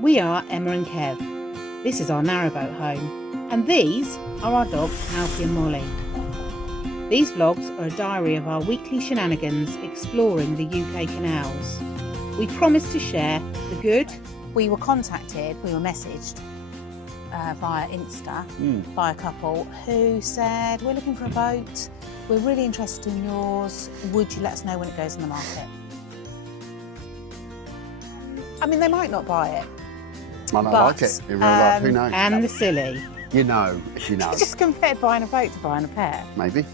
We are Emma and Kev. This is our narrowboat home, and these are our dogs Alfie and Molly. These vlogs are a diary of our weekly shenanigans exploring the UK canals. We promise to share the good. We were messaged via Insta by a couple who said, we're looking for a boat, we're really interested in yours, would you let us know when it goes in the market? I mean, they might not buy it. Might not like it in real life, who knows? And the silly. You know, if you know. You just compared buying a boat to buying a pet. Maybe.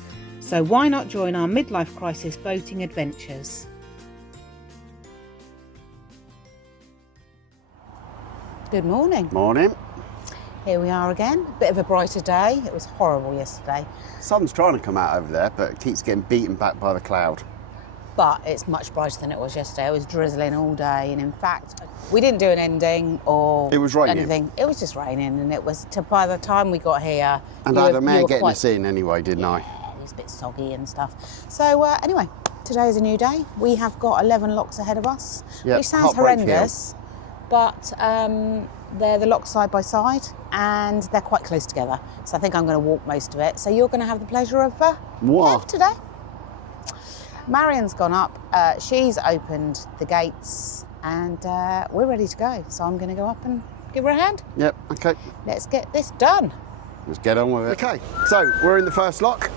So why not join our midlife crisis boating adventures? Good morning. Morning. Here we are again. A bit of a brighter day. It was horrible yesterday. Sun's trying to come out over there, but it keeps getting beaten back by the cloud. But it's much brighter than it was yesterday. It was drizzling all day, and in fact, we didn't do an ending or It was raining. anything. It was just raining, and it was by the time we got here. And I had a mare getting us in anyway, didn't I? Yeah, it was a bit soggy and stuff. So anyway, today is a new day. We have got 11 locks ahead of us, Yep, which sounds heartbreak horrendous, but they're the locks side by side, and they're quite close together. So I think I'm going to walk most of it. So you're going to have the pleasure of What? Kev today. Marion's gone up, she's opened the gates, and we're ready to go. So I'm going to go up and give her a hand. Yep, okay. Let's get this done. Let's get on with it. Okay, so we're in the first lock.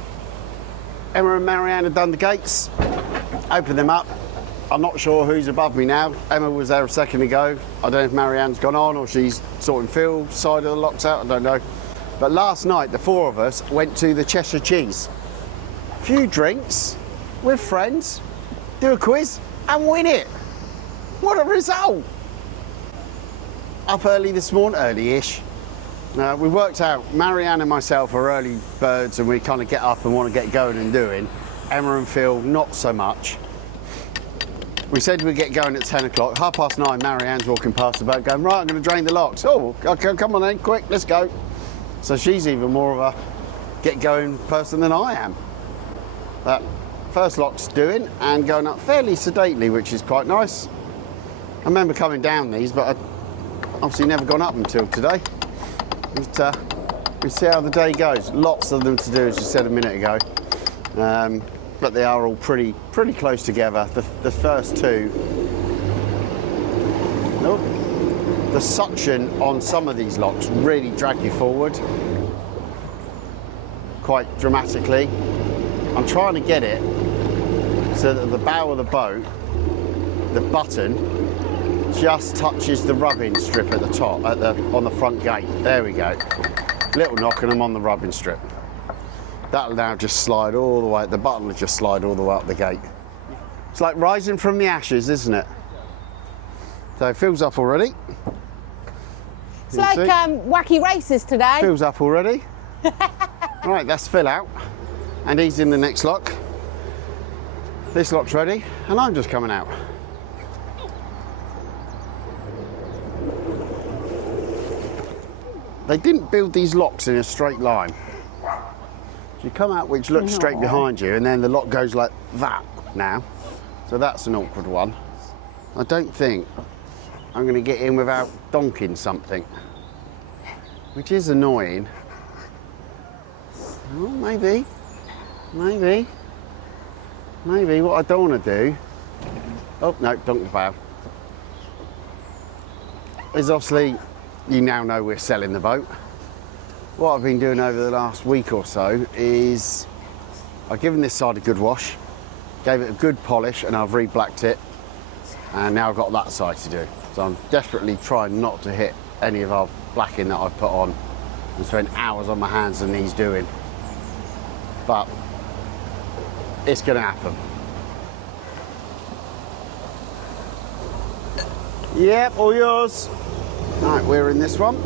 Emma and Marianne have done the gates, opened them up. I'm not sure who's above me now. Emma was there a second ago. I don't know if Marianne's gone on or she's sorting Phil's side of the locks out, I don't know. But last night, the four of us went to the Cheshire Cheese. A few drinks with friends, do a quiz and win it. What a result. Up early this morning, early-ish. We worked out, Marianne and myself are early birds and we kind of get up and want to get going and doing. Emma and Phil, not so much. We said we'd get going at 10 o'clock. 9:30, Marianne's walking past the boat going, right, I'm going to drain the locks. Oh, okay, come on then, quick, let's go. So she's even more of a get-going person than I am. But first lock's doing and going up fairly sedately, which is quite nice. I remember coming down these, but I obviously never gone up until today. But, we see how the day goes. Lots of them to do, as you said a minute ago. But they are all pretty close together. The first two. Nope. The suction on some of these locks really drag you forward quite dramatically. I'm trying to get it so that the bow of the boat, the button, just touches the rubbing strip at the top, on the front gate. There we go. Little knock and I'm on the rubbing strip. That'll now just slide all the way, the button will just slide all the way up the gate. It's like rising from the ashes, isn't it? So it fills up already. It's like wacky races today. Fills up already. Right, that's Phil out. And he's in the next lock. This lock's ready, and I'm just coming out. They didn't build these locks in a straight line. You come out which looks straight behind you, and then the lock goes like that now. So that's an awkward one. I don't think I'm going to get in without donking something, which is annoying. Oh, maybe. Maybe what I don't want to do, oh no, donk the bow, is obviously, you now know we're selling the boat. What I've been doing over the last week or so is I've given this side a good wash, gave it a good polish, and I've re-blacked it, and now I've got that side to do. So I'm desperately trying not to hit any of our blacking that I've put on and spend hours on my hands and knees doing. But it's going to happen. Yep, all yours. Right, we're in this one.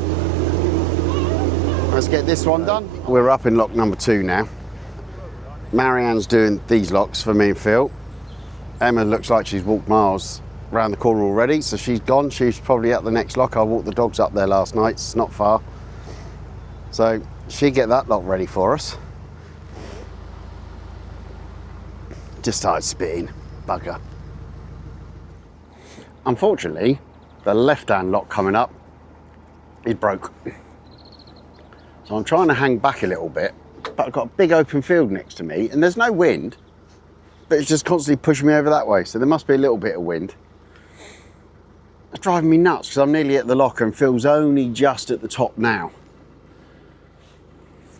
Let's get this one done. We're up in lock number 2 now. Marianne's doing these locks for me and Phil. Emma looks like she's walked miles around the corner already, so she's gone. She's probably at the next lock. I walked the dogs up there last night. It's not far. So she'll get that lock ready for us. Just started spitting, bugger. Unfortunately, the left-hand lock coming up is broke. So I'm trying to hang back a little bit, but I've got a big open field next to me and there's no wind, but it's just constantly pushing me over that way. So there must be a little bit of wind. It's driving me nuts because I'm nearly at the lock and Phil's only just at the top now.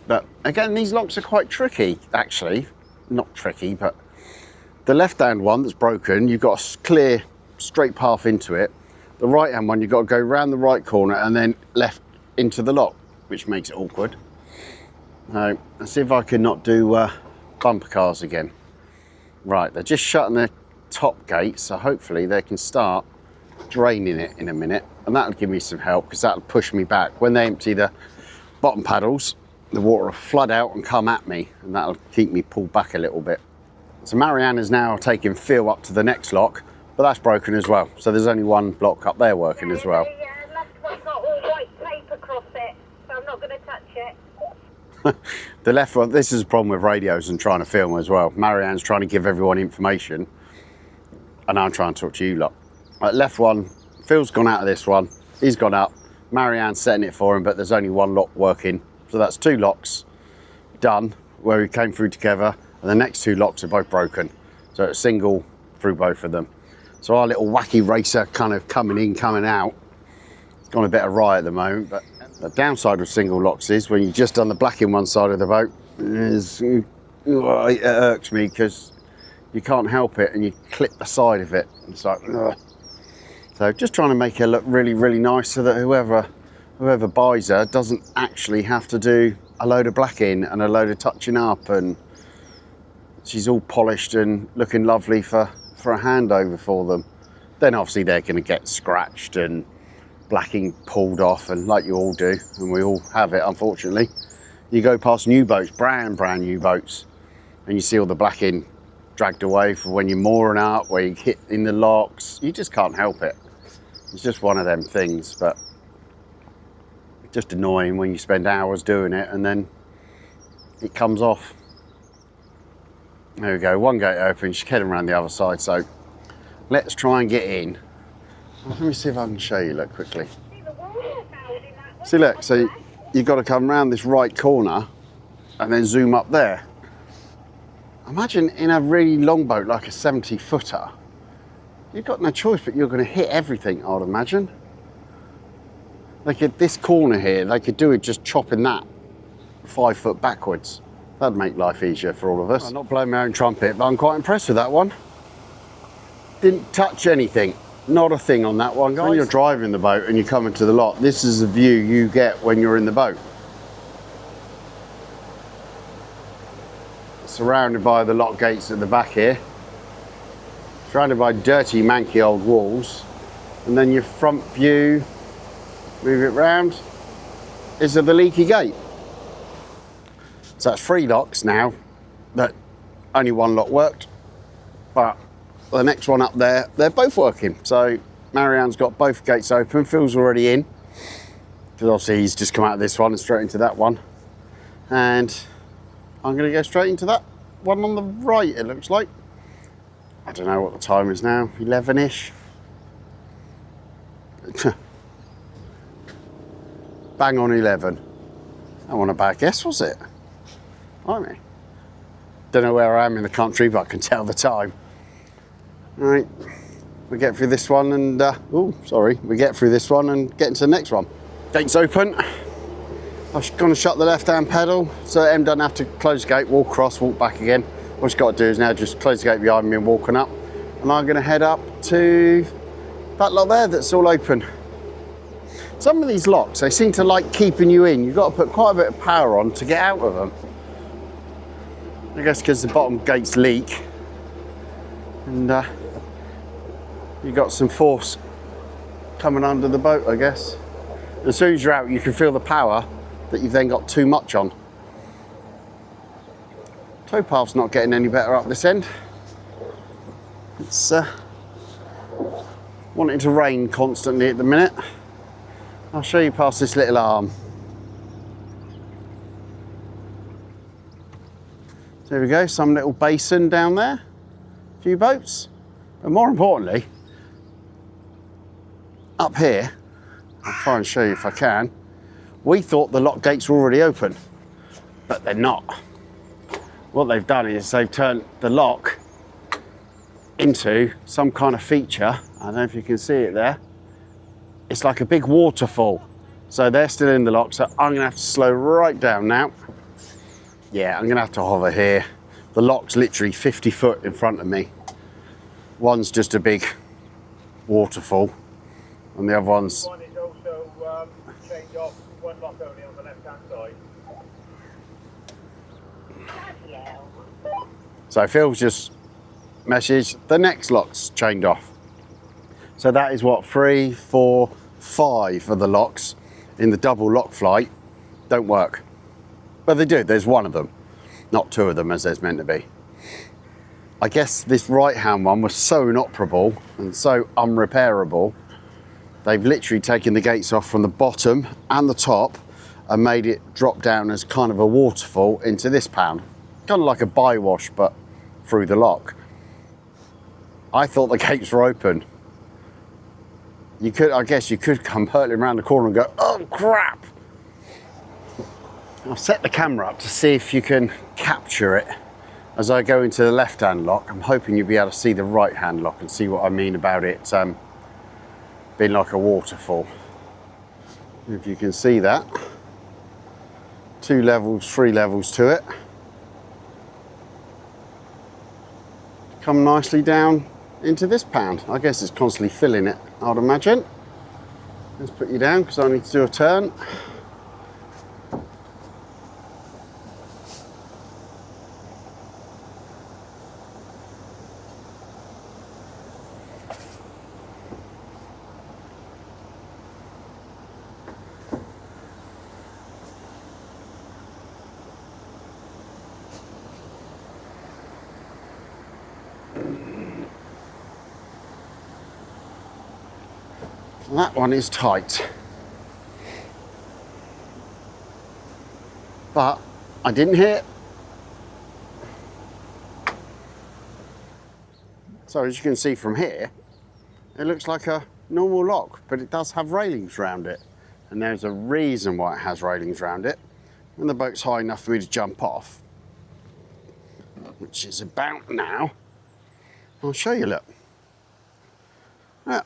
But again, these locks are quite tricky, actually. Not tricky, but the left-hand one that's broken, you've got a clear, straight path into it. The right-hand one, you've got to go around the right corner and then left into the lock, which makes it awkward. So let's see if I can not do bumper cars again. Right, they're just shutting their top gate, so hopefully they can start draining it in a minute, and that'll give me some help because that'll push me back. When they empty the bottom paddles, the water will flood out and come at me, and that'll keep me pulled back a little bit. So Marianne is now taking Phil up to the next lock, but that's broken as well. So there's only one lock up there working as well. Yeah, and that's got all white tape across it, so I'm not going to touch it. The left one, this is a problem with radios and trying to film as well. Marianne's trying to give everyone information, and I'm trying to talk to you lot. Left one, Phil's gone out of this one, he's gone up, Marianne's setting it for him, but there's only one lock working. So that's 2 locks done where we came through together, and the next 2 locks are both broken. So it's single through both of them. So our little wacky racer kind of coming in, coming out, it's gone a bit awry at the moment, but the downside of single locks is when you've just done the black in one side of the boat, it irks me because you can't help it and you clip the side of it. It's like, ugh. So just trying to make her look really, really nice so that whoever buys her doesn't actually have to do a load of blacking and a load of touching up, and she's all polished and looking lovely for a handover for them. Then obviously they're going to get scratched and blacking pulled off, and like you all do, and we all have it unfortunately. You go past new boats, brand new boats, and you see all the blacking dragged away for when you're mooring up, where you hit in the locks. You just can't help it. It's just one of them things, but just annoying when you spend hours doing it and then it comes off. There we go, one gate open, she's heading around the other side, so let's try and get in. Let me see if I can show you, look, quickly. See, look, so you've got to come around this right corner and then zoom up there. Imagine in a really long boat like a 70-footer, you've got no choice, but you're going to hit everything, I'd imagine. Like at this corner here, they could do it just chopping that 5 foot backwards. That'd make life easier for all of us. I'm not blowing my own trumpet, but I'm quite impressed with that one. Didn't touch anything, not a thing on that one, guys. When you're driving the boat and you come into the lock, this is the view you get when you're in the boat. Surrounded by the lock gates at the back here. Surrounded by dirty, manky old walls. And then your front view, move it round, is the leaky gate. So that's 3 locks now, but only one lock worked. But the next one up there, they're both working. So Marianne's got both gates open, Phil's already in, because obviously he's just come out of this one and straight into that one. And I'm gonna go straight into that one on the right, it looks like. I don't know what the time is now, 11-ish. Bang on 11. That wasn't a bad guess, was it? Blimey. Don't know where I am in the country, but I can tell the time. All right, we get through this one and, we get through this one and get into the next one. Gate's open. I'm going to shut the left-hand pedal so Em doesn't have to close the gate, walk across, walk back again. What she's got to do is now just close the gate behind me and walking up. And I'm going to head up to that lock there that's all open. Some of these locks, they seem to like keeping you in. You've got to put quite a bit of power on to get out of them. I guess because the bottom gates leak. And you've got some force coming under the boat, I guess. As soon as you're out, you can feel the power that you've then got too much on. Towpath's not getting any better up this end. It's wanting to rain constantly at the minute. I'll show you past this little arm. There we go, some little basin down there, a few boats. But more importantly, up here, I'll try and show you if I can, we thought the lock gates were already open, but they're not. What they've done is they've turned the lock into some kind of feature. I don't know if you can see it there. It's like a big waterfall. So they're still in the lock, so I'm gonna have to slow right down now. Yeah, I'm gonna have to hover here. The lock's literally 50 foot in front of me. One's just a big waterfall, and the other one's... One is also chained off, one lock only on the left-hand side. So Phil's just messaged, the next lock's chained off. So that is what, 3, 4, 5 of the locks in the double lock flight don't work. But they do, there's one of them, not 2 of them as there's meant to be. I guess this right-hand one was so inoperable and so unrepairable, they've literally taken the gates off from the bottom and the top and made it drop down as kind of a waterfall into this pound. Kind of like a bywash, but through the lock. I thought the gates were open. I guess you could come hurtling around the corner and go, oh crap! I'll set the camera up to see if you can capture it as I go into the left-hand lock. I'm hoping you'll be able to see the right-hand lock and see what I mean about it being like a waterfall. If you can see that. 2 levels, 3 levels to it. Come nicely down into this pound. I guess it's constantly filling it, I'd imagine. Let's put you down because I need to do a turn. That one is tight, but I didn't hit. So as you can see from here, it looks like a normal lock, but it does have railings around it. And there's a reason why it has railings around it. When the boat's high enough for me to jump off, which is about now, I'll show you, look. Yeah.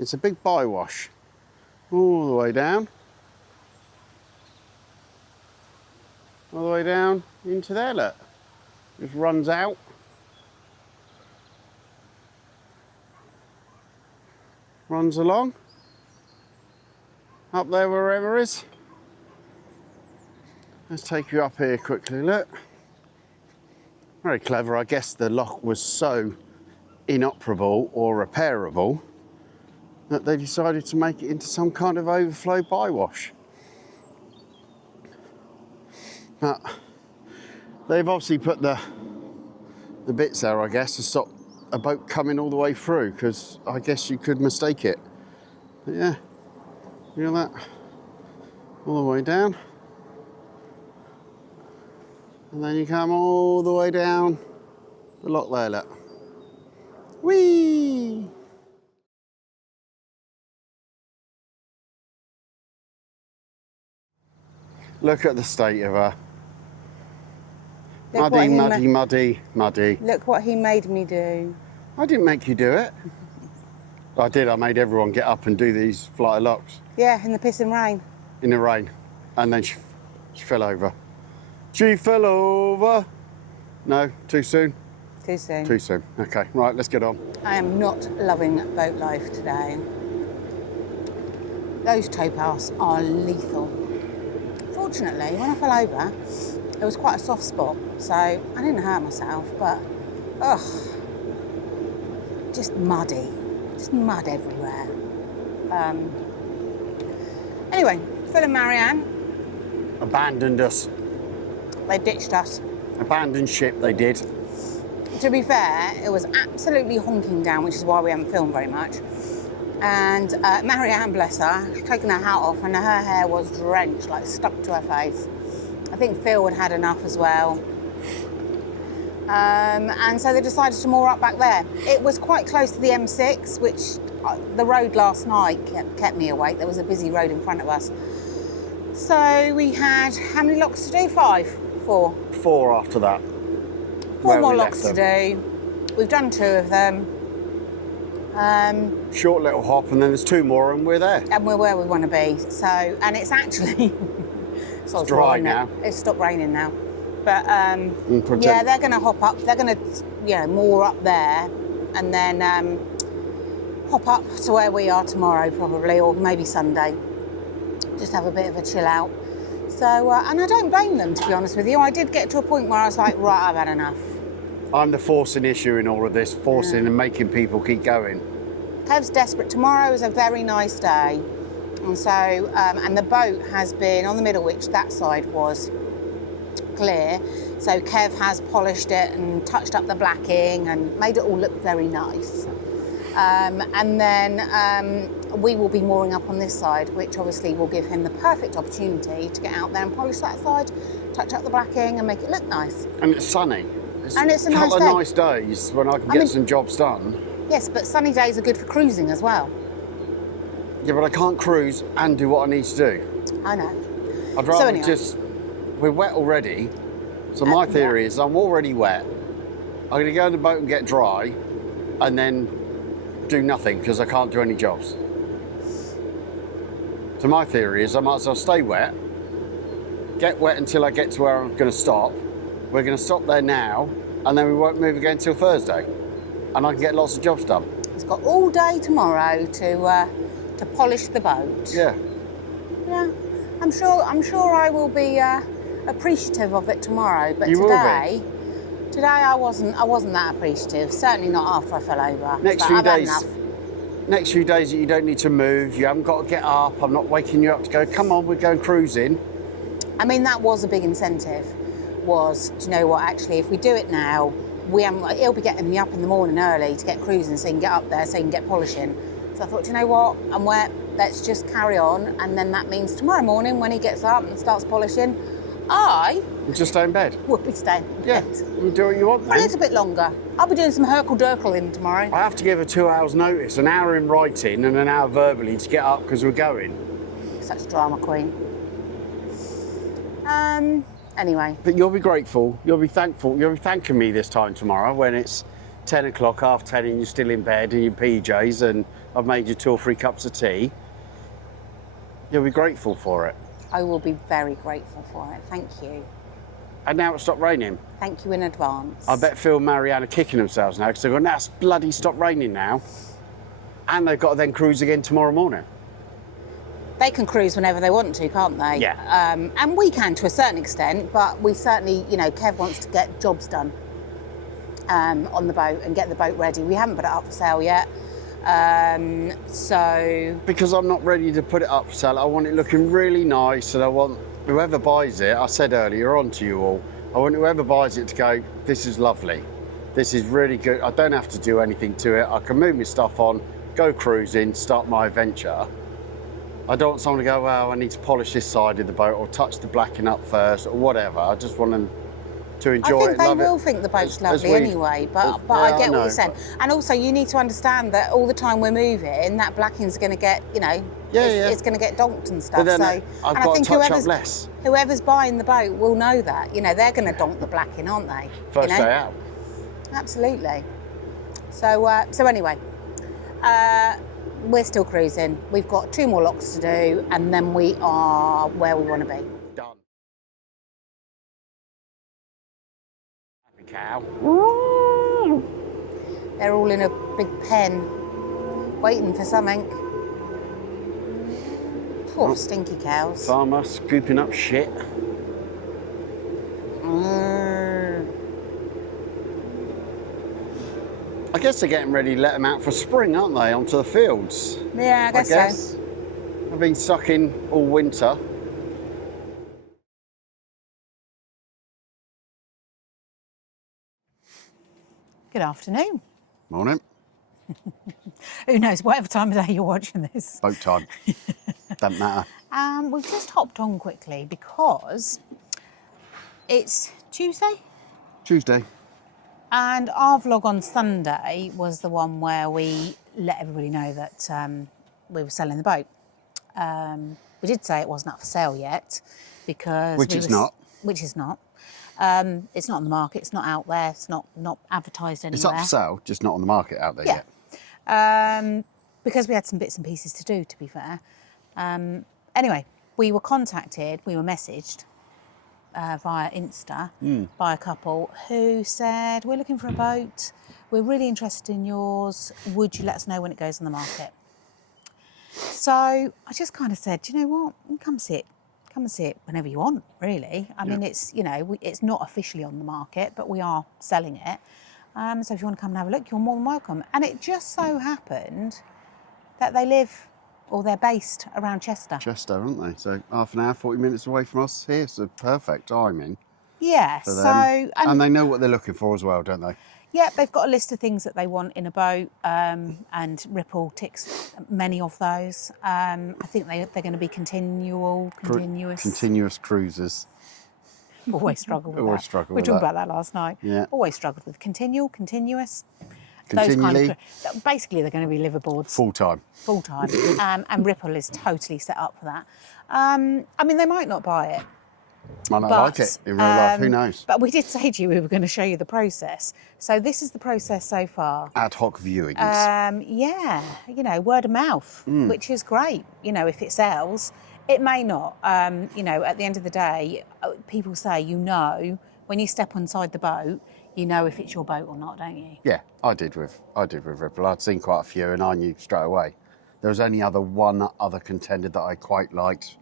It's a big bywash all the way down, all the way down into there, look. Just runs out. Runs along. Up there where Emma is. Let's take you up here quickly, look. Very clever. I guess the lock was so inoperable or repairable that they decided to make it into some kind of overflow bywash. But they've obviously put the bits there, I guess, to stop a boat coming all the way through, because I guess you could mistake it. But yeah, you know that, all the way down. And then you come all the way down the lock there, look. Whee! Look at the state of her. Muddy, muddy, muddy, muddy. Look what he made me do. I didn't make you do it. I did, I made everyone get up and do these flight of locks. Yeah, in the pissing rain. In the rain. And then she fell over. She fell over. No, too soon? Too soon. Too soon. Okay, right, let's get on. I am not loving boat life today. Those towpaths are lethal. Fortunately, when I fell over, it was quite a soft spot, so I didn't hurt myself, but, ugh, just muddy. Just mud everywhere. Anyway, Phil and Marianne. Abandoned us. They ditched us. Abandoned ship, they did. To be fair, it was absolutely honking down, which is why we haven't filmed very much. And Marianne, bless her, she'd taken her hat off and her hair was drenched, like stuck to her face. I think Phil had had enough as well. And so they decided to moor up back there. It was quite close to the M6, which the road last night kept me awake. There was a busy road in front of us. So we had, how many locks to do? 4. 4 after that. 4 more locks to do. We've done 2 of them. Short little hop, and then there's 2 more, and we're there. And we're where we want to be. So, and it's actually It's dry now. It's stopped raining now. But yeah, they're going to hop up. They're going to, moor up there, and then hop up to where we are tomorrow, probably, or maybe Sunday. Just have a bit of a chill out. So, and I don't blame them, to be honest with you. I did get to a point where I was like, right, I've had enough. I'm the forcing issue in all of this, forcing and making people keep going. Kev's desperate. Tomorrow is a very nice day. And so, and the boat has been on the middle, which that side was clear. So Kev has polished it and touched up the blacking and made it all look very nice. And then we will be mooring up on this side, which obviously will give him the perfect opportunity to get out there and polish that side, touch up the blacking and make it look nice. And it's sunny. And it's a nice day. couple of nice days when I can get some jobs done. Yes, but sunny days are good for cruising as well. Yeah, but I can't cruise and do what I need to do. I know. I'd rather we're wet already. So my theory is I'm already wet. I'm going to go in the boat and get dry and then do nothing because I can't do any jobs. So my theory is I might as well stay wet, get wet until I get to where I'm going to stop. We're going to stop there now, and then we won't move again until Thursday. And I can get lots of jobs done. He's got all day tomorrow to polish the boat. Yeah. Yeah. I'm sure I will be appreciative of it tomorrow, but today I wasn't that appreciative. Certainly not after I fell over. Next few days that you don't need to move, you haven't got to get up, I'm not waking you up to go, come on, we're going cruising. I mean, that was a big incentive, do you know what, actually, if we do it now, he'll be getting me up in the morning early to get cruising so he can get up there, so he can get polishing. So I thought, do you know what, I'm wet, let's just carry on, and then that means tomorrow morning when he gets up and starts polishing, We'll just stay in bed. We'll be staying in bed. You do what you want then. A little bit longer. I'll be doing some Herkle-Durkle tomorrow. I have to give her 2 hours notice, an hour in writing and an hour verbally to get up because we're going. Such a drama queen. Anyway. But you'll be grateful, you'll be thankful, you'll be thanking me this time tomorrow when it's 10 o'clock, 10:30 and you're still in bed in your PJs and I've made you 2 or 3 cups of tea. You'll be grateful for it. I will be very grateful for it, thank you. And now it's stopped raining. Thank you in advance. I bet Phil and Marianne are kicking themselves now because they're going, now it's bloody stopped raining now. And they've got to then cruise again tomorrow morning. They can cruise whenever they want to, can't they? Yeah. And we can to a certain extent, but we certainly, Kev wants to get jobs done on the boat and get the boat ready. We haven't put it up for sale yet. Because I'm not ready to put it up for sale, I want it looking really nice and I want whoever buys it, I said earlier on to you all, I want whoever buys it to go, this is lovely, this is really good, I don't have to do anything to it, I can move my stuff on, go cruising, start my adventure. I don't want someone to go, well, I need to polish this side of the boat or touch the blacking up first or whatever, I just want them to enjoy it. I think they will think the boat's lovely anyway, but I get what you're saying. And also, you need to understand that all the time we're moving, that blacking's going to get, it's going to get donked and stuff. But then so, I've got to touch up less. Whoever's buying the boat will know that. They're going to donk the blacking, aren't they? First day out. Absolutely. So anyway, we're still cruising. We've got 2 more locks to do, and then we are where we want to be. Cow. Ooh. They're all in a big pen, waiting for something. Poor stinky cows. Farmer scooping up shit. I guess they're getting ready to let them out for spring, aren't they, onto the fields? Yeah, I guess so. I've been stuck in all winter. Good afternoon. Morning. Who knows, whatever time of day you're watching this. Boat time. Doesn't matter. We've just hopped on quickly because it's Tuesday. Tuesday. And our vlog on Sunday was the one where we let everybody know that we were selling the boat. We did say it wasn't up for sale yet because Which is not. Which is not. It's not on the market. It's not out there. It's not advertised anywhere. It's up for sale, just not on the market out there Yeah. yet. Because we had some bits and pieces to do, to be fair. Anyway, we were contacted, we were messaged via Insta by a couple who said, we're looking for a boat, we're really interested in yours, would you let us know when it goes on the market? So I just kind of said, you know what, come see it whenever you want, really. I mean, it's, you know, it's not officially on the market, but we are selling it. So if you want to come and have a look, you're more than welcome. And it just so happened that they live, or they're based around Chester. Chester, aren't they? So half an hour, 40 minutes away from us here, so perfect timing. Yeah, for so... them. And they know what they're looking for as well, don't they? Yeah, they've got a list of things that they want in a boat, and Ripple ticks many of those. I think they're going to be continuous. Continuous cruises. Always struggle with Always that. struggle We with talked that. about that last night. Yeah. Always struggled with continuous. Continually. Those kind of, basically, they're going to be liverboards. Full time. Full time. And Ripple is totally set up for that. I mean, they might not buy it. Might not like it in real life, who knows? But we did say to you we were going to show you the process. So this is the process so far. Ad hoc viewings. Yeah, you know, word of mouth, which is great. You know, if it sells, it may not. You know, at the end of the day, people say, you know, when you step inside the boat, you know if it's your boat or not, don't you? Yeah, I did with Ripple. I'd seen quite a few and I knew straight away. There was only one other contender that I quite liked,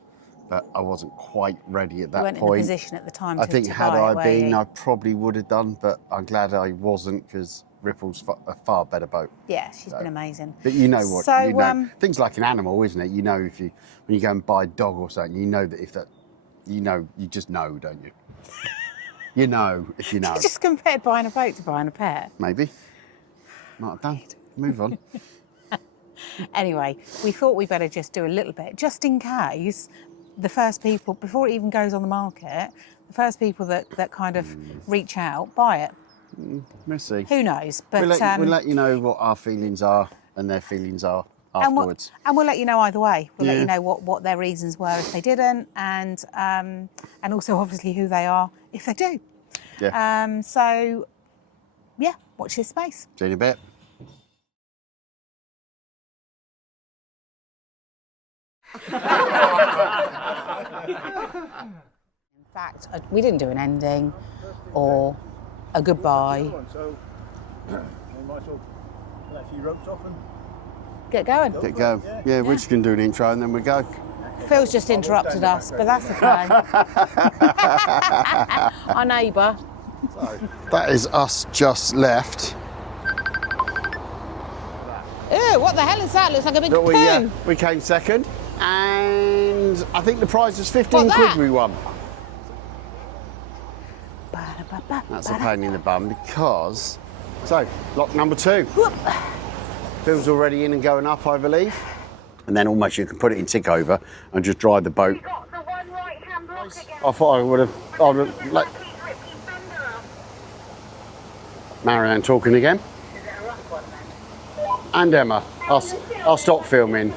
but I wasn't quite ready at that point. You weren't in a position at the time I to think had buy I it, were been, you? I probably would have done, but I'm glad I wasn't because Ripple's a far better boat. Yeah, she's been amazing. But you know what? So, you know, things like an animal, isn't it? You know, when you go and buy a dog or something, you know that you just know, don't you? You know if you know. You just compared buying a boat to buying a pet. Maybe. Might have done. Move on. Anyway, we thought we better just do a little bit, just in case the first people, before it even goes on the market, the first people that kind of reach out, buy it. We'll see. Who knows? But We'll let you know what our feelings are and their feelings are afterwards. And we'll let you know either way. We'll let Yeah. you know what their reasons were if they didn't, and also obviously who they are if they do. Yeah. So, yeah, watch this space. See you in a bit. In fact, we didn't do an ending or a goodbye. So, we might as well let a few ropes off and Get going. Get going. Yeah, we're just going to do an intro and then we go. Phil's just interrupted us, but that's okay. Our neighbour. That is us just left. Ew, what the hell is that? Looks like a big But poo. we came second and I think the prize was 15 What, quid that? we won. That's a pain in the bum because... So, lock number 2. Whoop. Phil's already in and going up, I believe. And then almost you can put it in tick over and just drive the boat. You got the one right hand block again. I thought I would have let Keep ripping fender off. Marianne talking again. Is it a rough one then? And Emma. I'll stop filming.